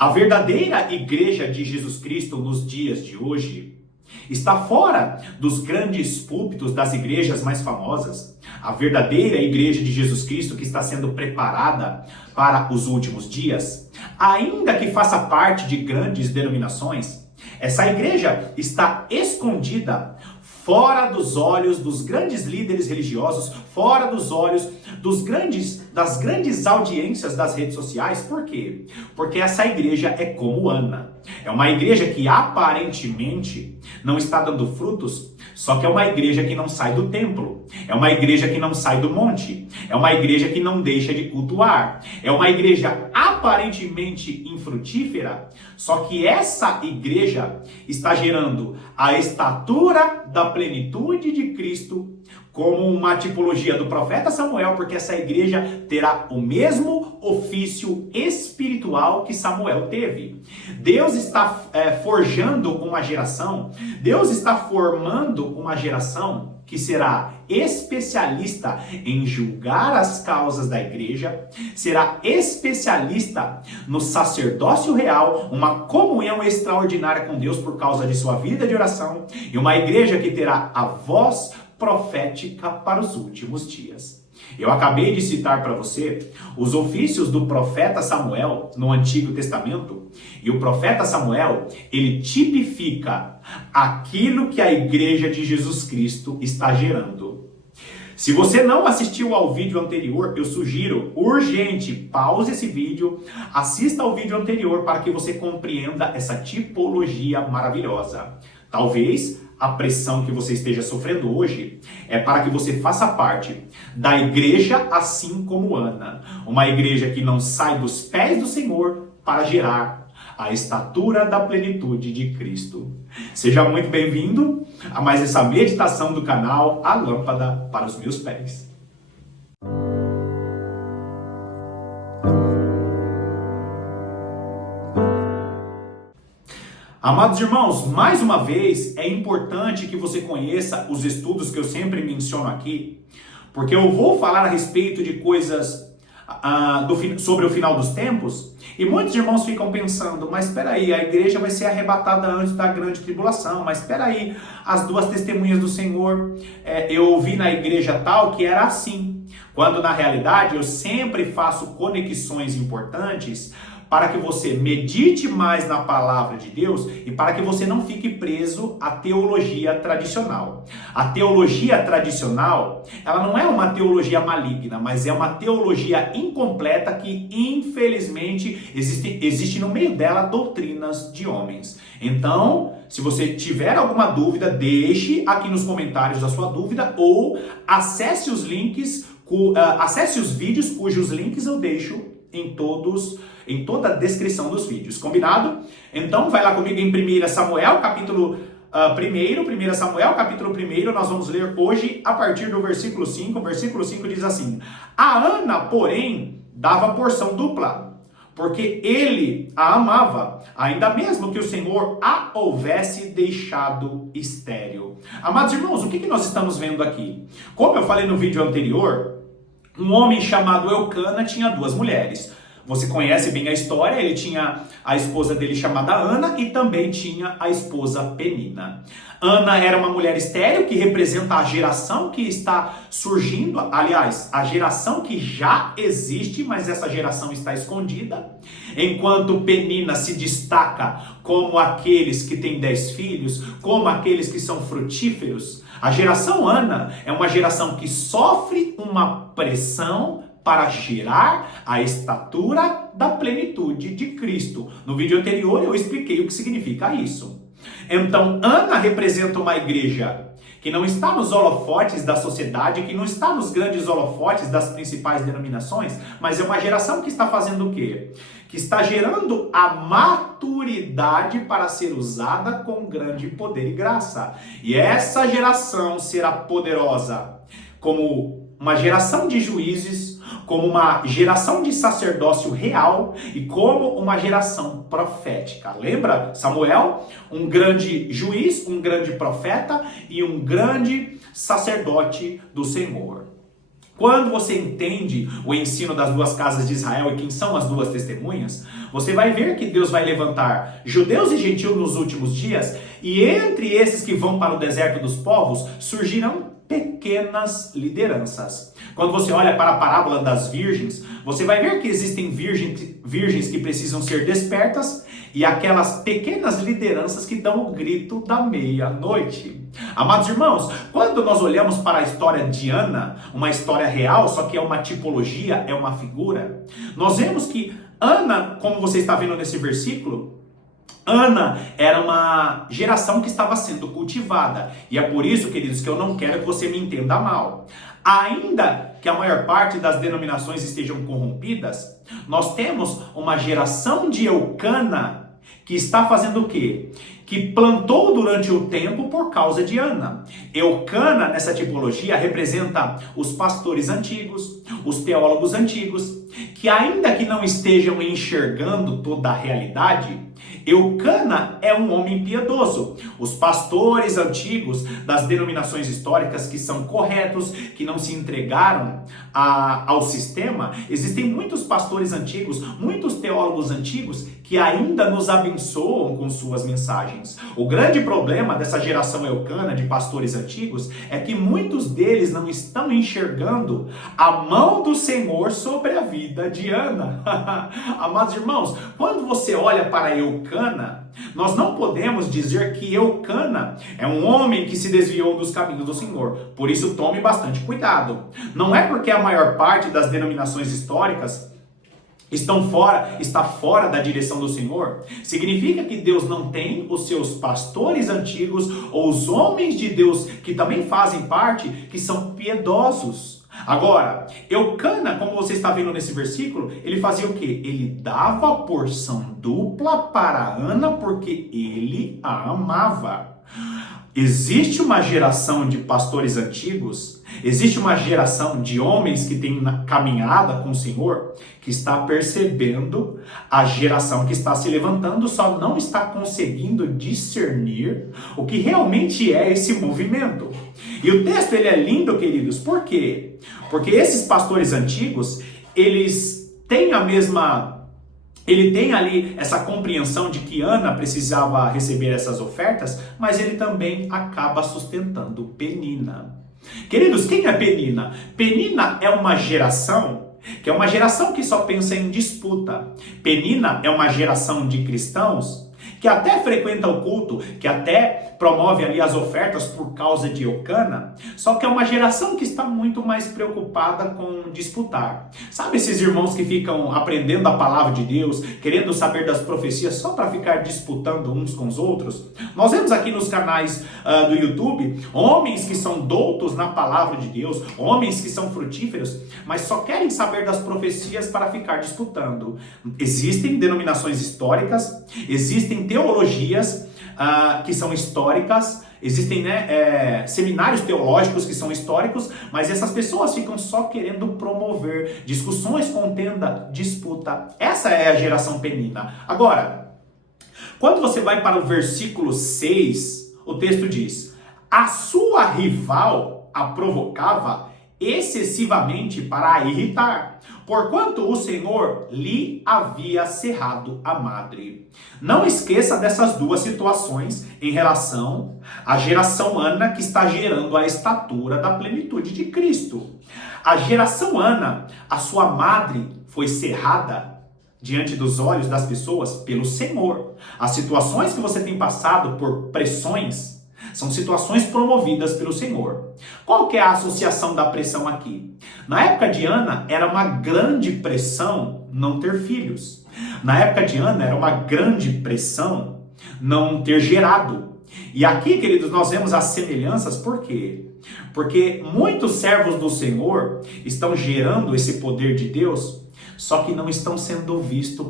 A verdadeira igreja de Jesus Cristo nos dias de hoje está fora dos grandes púlpitos das igrejas mais famosas. A verdadeira igreja de Jesus Cristo que está sendo preparada para os últimos dias, ainda que faça parte de grandes denominações, essa igreja está escondida fora dos olhos dos grandes líderes religiosos, fora dos olhos das grandes audiências das redes sociais. Por quê? Porque essa igreja é como Ana. É uma igreja que aparentemente não está dando frutos, só que é uma igreja que não sai do templo. É uma igreja que não sai do monte. É uma igreja que não deixa de cultuar. É uma igreja aparentemente infrutífera, só que essa igreja está gerando a estatura da plenitude de Cristo como uma tipologia do profeta Samuel, porque essa igreja terá o mesmo ofício espiritual que Samuel teve. Deus está forjando uma geração, Deus está formando uma geração que será especialista em julgar as causas da igreja, será especialista no sacerdócio real, uma comunhão extraordinária com Deus por causa de sua vida de oração, e uma igreja que terá a voz profética para os últimos dias. Eu acabei de citar para você os ofícios do profeta Samuel no Antigo Testamento, e o profeta Samuel, ele tipifica aquilo que a igreja de Jesus Cristo está gerando. Se você não assistiu ao vídeo anterior, eu sugiro urgente, pause esse vídeo, assista ao vídeo anterior para que você compreenda essa tipologia maravilhosa. Talvez a pressão que você esteja sofrendo hoje é para que você faça parte da igreja assim como Ana. Uma igreja que não sai dos pés do Senhor para gerar a estatura da plenitude de Cristo. Seja muito bem-vindo a mais essa meditação do canal A Lâmpada para os Meus Pés. Amados irmãos, mais uma vez é importante que você conheça os estudos que eu sempre menciono aqui, porque eu vou falar a respeito de coisas sobre o final dos tempos, e muitos irmãos ficam pensando, mas espera aí, a igreja vai ser arrebatada antes da grande tribulação, mas espera aí, as duas testemunhas do Senhor, eu ouvi na igreja tal que era assim, quando na realidade eu sempre faço conexões importantes para que você medite mais na palavra de Deus e para que você não fique preso à teologia tradicional. A teologia tradicional, ela não é uma teologia maligna, mas é uma teologia incompleta que, infelizmente, existe no meio dela doutrinas de homens. Então, se você tiver alguma dúvida, deixe aqui nos comentários a sua dúvida ou acesse os links, acesse os vídeos cujos links eu deixo em toda a descrição dos vídeos, combinado? Então vai lá comigo em 1 Samuel, capítulo 1 Samuel, capítulo 1, nós vamos ler hoje a partir do versículo 5. O versículo 5 diz assim: A Ana, porém, dava porção dupla, porque ele a amava, ainda mesmo que o Senhor a houvesse deixado estéril. Amados irmãos, o que nós estamos vendo aqui? Como eu falei no vídeo anterior, um homem chamado Eucana tinha duas mulheres. Você conhece bem a história, ele tinha a esposa dele chamada Ana e também tinha a esposa Penina. Ana era uma mulher estéril que representa a geração que está surgindo, aliás, a geração que já existe, mas essa geração está escondida. Enquanto Penina se destaca como aqueles que têm 10 filhos, como aqueles que são frutíferos, a geração Ana é uma geração que sofre uma pressão para gerar a estatura da plenitude de Cristo. No vídeo anterior eu expliquei o que significa isso. Então, Ana representa uma igreja que não está nos holofotes da sociedade, que não está nos grandes holofotes das principais denominações, mas é uma geração que está fazendo o quê? Que está gerando a maturidade para ser usada com grande poder e graça. E essa geração será poderosa como uma geração de juízes, como uma geração de sacerdócio real e como uma geração profética. Lembra Samuel? Um grande juiz, um grande profeta e um grande sacerdote do Senhor. Quando você entende o ensino das duas casas de Israel e quem são as duas testemunhas, você vai ver que Deus vai levantar judeus e gentios nos últimos dias, e entre esses que vão para o deserto dos povos, surgirão pequenas lideranças. Quando você olha para a parábola das virgens, você vai ver que existem virgens que precisam ser despertas e aquelas pequenas lideranças que dão o grito da meia-noite. Amados irmãos, quando nós olhamos para a história de Ana, uma história real, só que é uma tipologia, é uma figura, nós vemos que Ana, como você está vendo nesse versículo, Ana era uma geração que estava sendo cultivada. E é por isso, queridos, que eu não quero que você me entenda mal. Ainda que a maior parte das denominações estejam corrompidas, nós temos uma geração de Eucana que está fazendo o quê? Que plantou durante o tempo por causa de Ana. Eucana, nessa tipologia, representa os pastores antigos, os teólogos antigos, que ainda que não estejam enxergando toda a realidade, Eucana é um homem piedoso. Os pastores antigos das denominações históricas que são corretos, que não se entregaram ao sistema, existem muitos pastores antigos, muitos teólogos antigos que ainda nos abençoam com suas mensagens. O grande problema dessa geração Eucana de pastores antigos é que muitos deles não estão enxergando a mão do Senhor sobre a vida de Ana. Amados irmãos, quando você olha para Eucana, nós não podemos dizer que Eucana é um homem que se desviou dos caminhos do Senhor. Por isso, tome bastante cuidado. Não é porque a maior parte das denominações históricas está fora da direção do Senhor, significa que Deus não tem os seus pastores antigos ou os homens de Deus que também fazem parte, que são piedosos. Agora, Eucana, como você está vendo nesse versículo, ele fazia o quê? Ele dava porção dupla para Ana porque ele a amava. Existe uma geração de pastores antigos, existe uma geração de homens que tem caminhada com o Senhor, que está percebendo a geração que está se levantando, só não está conseguindo discernir o que realmente é esse movimento. E o texto ele é lindo, queridos, por quê? Porque esses pastores antigos, eles têm ele tem ali essa compreensão de que Ana precisava receber essas ofertas, mas ele também acaba sustentando Penina. Queridos, quem é Penina? Penina é uma geração que só pensa em disputa. Penina é uma geração de cristãos que até frequenta o culto, que até promove ali as ofertas por causa de Eucana, só que é uma geração que está muito mais preocupada com disputar. Sabe esses irmãos que ficam aprendendo a palavra de Deus, querendo saber das profecias só para ficar disputando uns com os outros? Nós vemos aqui nos canais do YouTube, homens que são doutos na palavra de Deus, homens que são frutíferos, mas só querem saber das profecias para ficar disputando. Existem denominações históricas, existem teologias que são históricas, existem seminários teológicos que são históricos, mas essas pessoas ficam só querendo promover discussões, contenda, disputa. Essa é a geração Penina. Agora, quando você vai para o versículo 6, o texto diz: a sua rival a provocava excessivamente para a irritar, porquanto o Senhor lhe havia cerrado a madre. Não esqueça dessas duas situações em relação à geração Ana que está gerando a estatura da plenitude de Cristo. A geração Ana, a sua madre foi cerrada diante dos olhos das pessoas pelo Senhor. As situações que você tem passado por pressões são situações promovidas pelo Senhor. Qual que é a associação da pressão aqui? Na época de Ana, era uma grande pressão não ter filhos. Na época de Ana, era uma grande pressão não ter gerado. E aqui, queridos, nós vemos as semelhanças, por quê? Porque muitos servos do Senhor estão gerando esse poder de Deus, só que não estão sendo vistos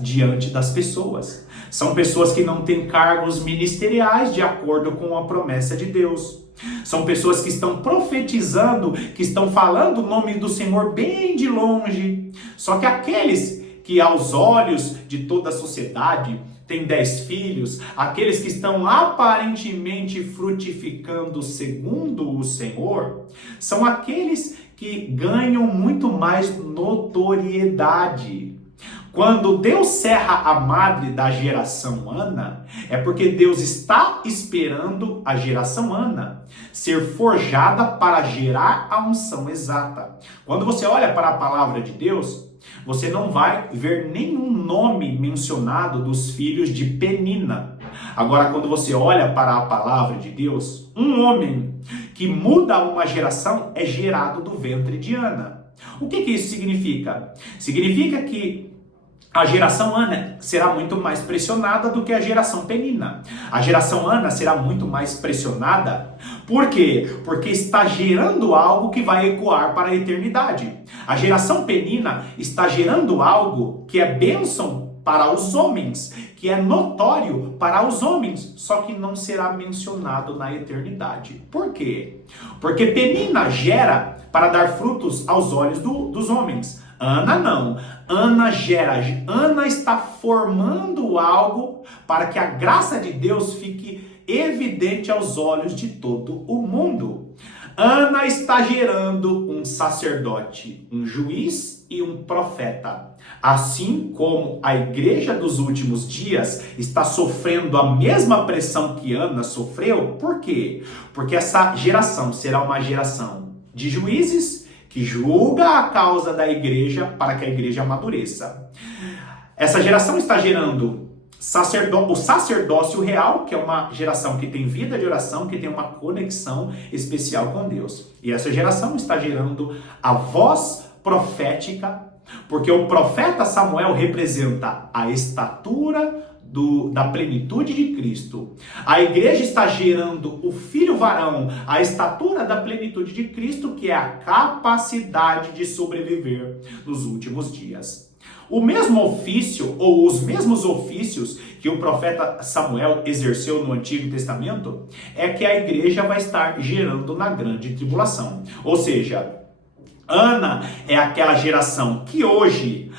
diante das pessoas. São pessoas que não têm cargos ministeriais de acordo com a promessa de Deus. São pessoas que estão profetizando, que estão falando o nome do Senhor bem de longe. Só que aqueles que aos olhos de toda a sociedade têm 10 filhos, aqueles que estão aparentemente frutificando segundo o Senhor, são aqueles que ganham muito mais notoriedade. Quando Deus serra a madre da geração Ana, é porque Deus está esperando a geração Ana ser forjada para gerar a unção exata. Quando você olha para a palavra de Deus, você não vai ver nenhum nome mencionado dos filhos de Penina. Agora, quando você olha para a palavra de Deus, um homem que muda uma geração é gerado do ventre de Ana. O que isso significa? Significa que a geração Ana será muito mais pressionada do que a geração Penina. A geração Ana será muito mais pressionada. Por quê? Porque está gerando algo que vai ecoar para a eternidade. A geração Penina está gerando algo que é bênção para os homens, que é notório para os homens, só que não será mencionado na eternidade. Por quê? Porque Penina gera para dar frutos aos olhos dos homens. Ana não. Ana está formando algo para que a graça de Deus fique evidente aos olhos de todo o mundo. Ana está gerando um sacerdote, um juiz e um profeta. Assim como a igreja dos últimos dias está sofrendo a mesma pressão que Ana sofreu. Por quê? Porque essa geração será uma geração de juízes que julga a causa da igreja para que a igreja amadureça. Essa geração está gerando o sacerdócio real, que é uma geração que tem vida de oração, que tem uma conexão especial com Deus. E essa geração está gerando a voz profética, porque o profeta Samuel representa a estatura da plenitude de Cristo. A igreja está gerando o filho varão, a estatura da plenitude de Cristo, que é a capacidade de sobreviver nos últimos dias. O mesmo ofício, ou os mesmos ofícios que o profeta Samuel exerceu no Antigo Testamento, é que a igreja vai estar gerando na grande tribulação. Ou seja, Ana é aquela geração que hoje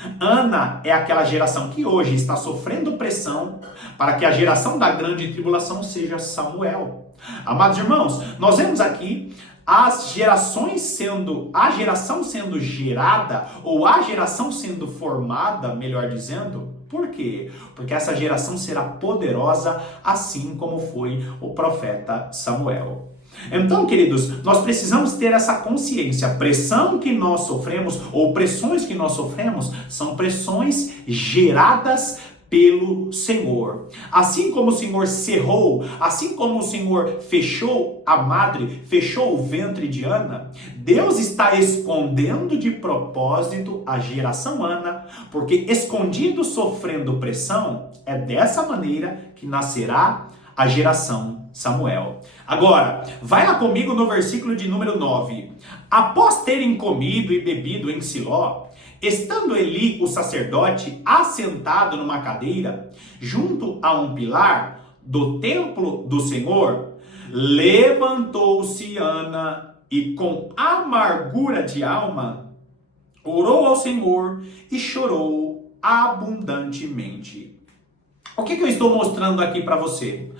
está sofrendo pressão para que a geração da grande tribulação seja Samuel. Amados irmãos, nós vemos aqui a geração sendo gerada, ou a geração sendo formada, melhor dizendo. Por quê? Porque essa geração será poderosa, assim como foi o profeta Samuel. Então, queridos, nós precisamos ter essa consciência. A pressão que nós sofremos, ou pressões que nós sofremos, são pressões geradas pelo Senhor. Assim como o Senhor cerrou, assim como o Senhor fechou a madre, fechou o ventre de Ana, Deus está escondendo de propósito a geração Ana, porque escondido sofrendo pressão, é dessa maneira que nascerá a geração Samuel. Agora, vai lá comigo no versículo de número 9. Após terem comido e bebido em Siló, estando Eli, o sacerdote, assentado numa cadeira, junto a um pilar do templo do Senhor, levantou-se Ana e com amargura de alma, orou ao Senhor e chorou abundantemente. O que eu estou mostrando aqui para você?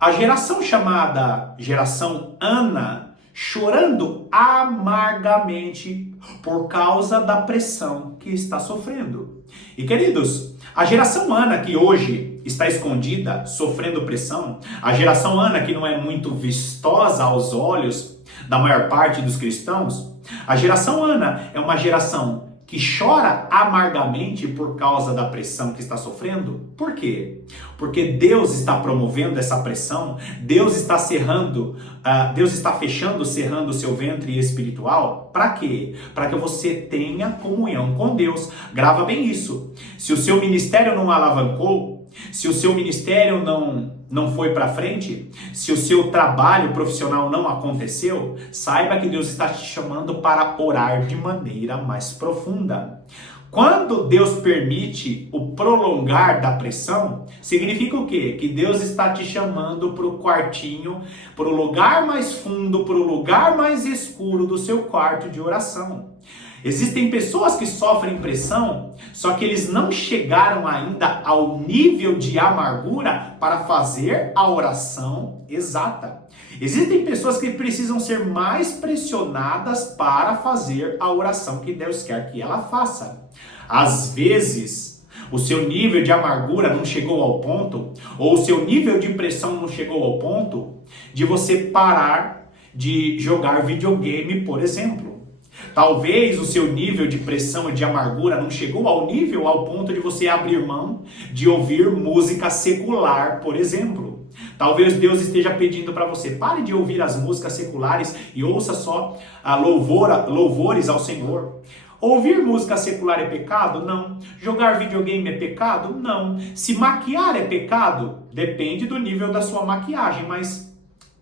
A geração chamada geração Ana, chorando amargamente por causa da pressão que está sofrendo. E queridos, a geração Ana que hoje está escondida, sofrendo pressão, a geração Ana que não é muito vistosa aos olhos da maior parte dos cristãos, a geração Ana é uma geração que chora amargamente por causa da pressão que está sofrendo. Por quê? Porque Deus está promovendo essa pressão, Deus está fechando, cerrando o seu ventre espiritual. Para quê? Para que você tenha comunhão com Deus. Grava bem isso. Se o seu ministério não alavancou, se o seu ministério não foi para frente, se o seu trabalho profissional não aconteceu, saiba que Deus está te chamando para orar de maneira mais profunda. Quando Deus permite o prolongar da pressão, significa o quê? Que Deus está te chamando para o quartinho, para o lugar mais fundo, para o lugar mais escuro do seu quarto de oração. Existem pessoas que sofrem pressão, só que eles não chegaram ainda ao nível de amargura para fazer a oração exata. Existem pessoas que precisam ser mais pressionadas para fazer a oração que Deus quer que ela faça. Às vezes, o seu nível de amargura não chegou ao ponto, ou o seu nível de pressão não chegou ao ponto de você parar de jogar videogame, por exemplo. Talvez o seu nível de pressão e de amargura não chegou ao ponto de você abrir mão de ouvir música secular, por exemplo. Talvez Deus esteja pedindo para você, pare de ouvir as músicas seculares e ouça só louvores ao Senhor. Ouvir música secular é pecado? Não. Jogar videogame é pecado? Não. Se maquiar é pecado? Depende do nível da sua maquiagem, mas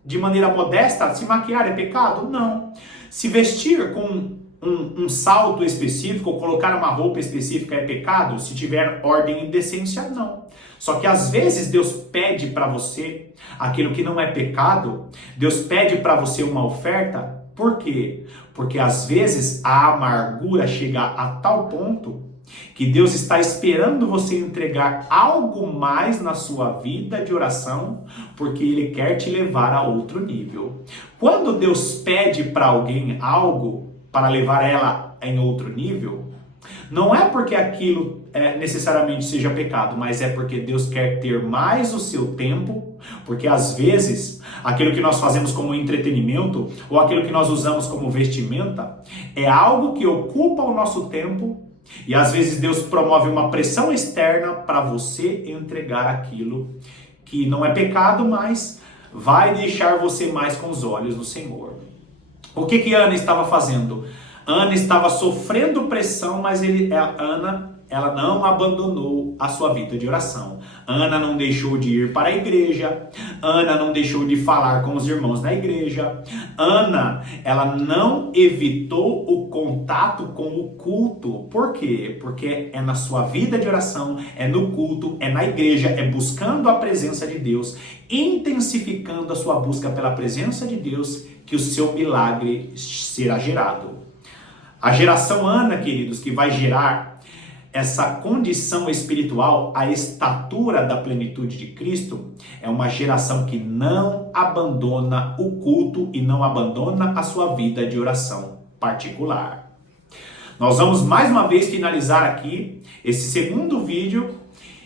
de maneira modesta, se maquiar é pecado? Não. Se vestir com um salto específico ou colocar uma roupa específica é pecado? Se tiver ordem e decência, não. Só que às vezes Deus pede para você aquilo que não é pecado, Deus pede para você uma oferta. Por quê? Porque às vezes a amargura chega a tal ponto que Deus está esperando você entregar algo mais na sua vida de oração, porque Ele quer te levar a outro nível. Quando Deus pede para alguém algo para levar ela em outro nível, não é porque aquilo necessariamente seja pecado, mas é porque Deus quer ter mais o seu tempo, porque às vezes aquilo que nós fazemos como entretenimento ou aquilo que nós usamos como vestimenta é algo que ocupa o nosso tempo e às vezes Deus promove uma pressão externa para você entregar aquilo que não é pecado, mas vai deixar você mais com os olhos do Senhor. O que Ana estava fazendo? Ana estava sofrendo pressão, mas ela não abandonou a sua vida de oração. Ana não deixou de ir para a igreja. Ana não deixou de falar com os irmãos na igreja. Ana, ela não evitou o contato com o culto. Por quê? Porque é na sua vida de oração, é no culto, é na igreja, é buscando a presença de Deus, intensificando a sua busca pela presença de Deus, que o seu milagre será gerado. A geração Ana, queridos, que vai gerar essa condição espiritual, a estatura da plenitude de Cristo, é uma geração que não abandona o culto e não abandona a sua vida de oração particular. Nós vamos mais uma vez finalizar aqui esse segundo vídeo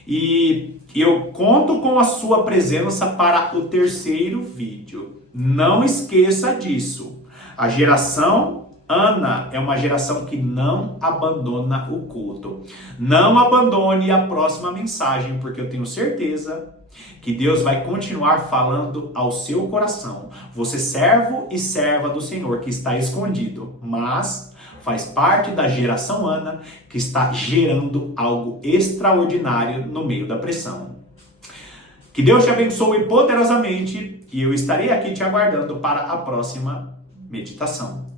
e eu conto com a sua presença para o terceiro vídeo. Não esqueça disso. A geração Ana é uma geração que não abandona o culto. Não abandone a próxima mensagem, porque eu tenho certeza que Deus vai continuar falando ao seu coração. Você servo e serva do Senhor que está escondido, mas faz parte da geração Ana que está gerando algo extraordinário no meio da pressão. Que Deus te abençoe poderosamente e eu estarei aqui te aguardando para a próxima meditação.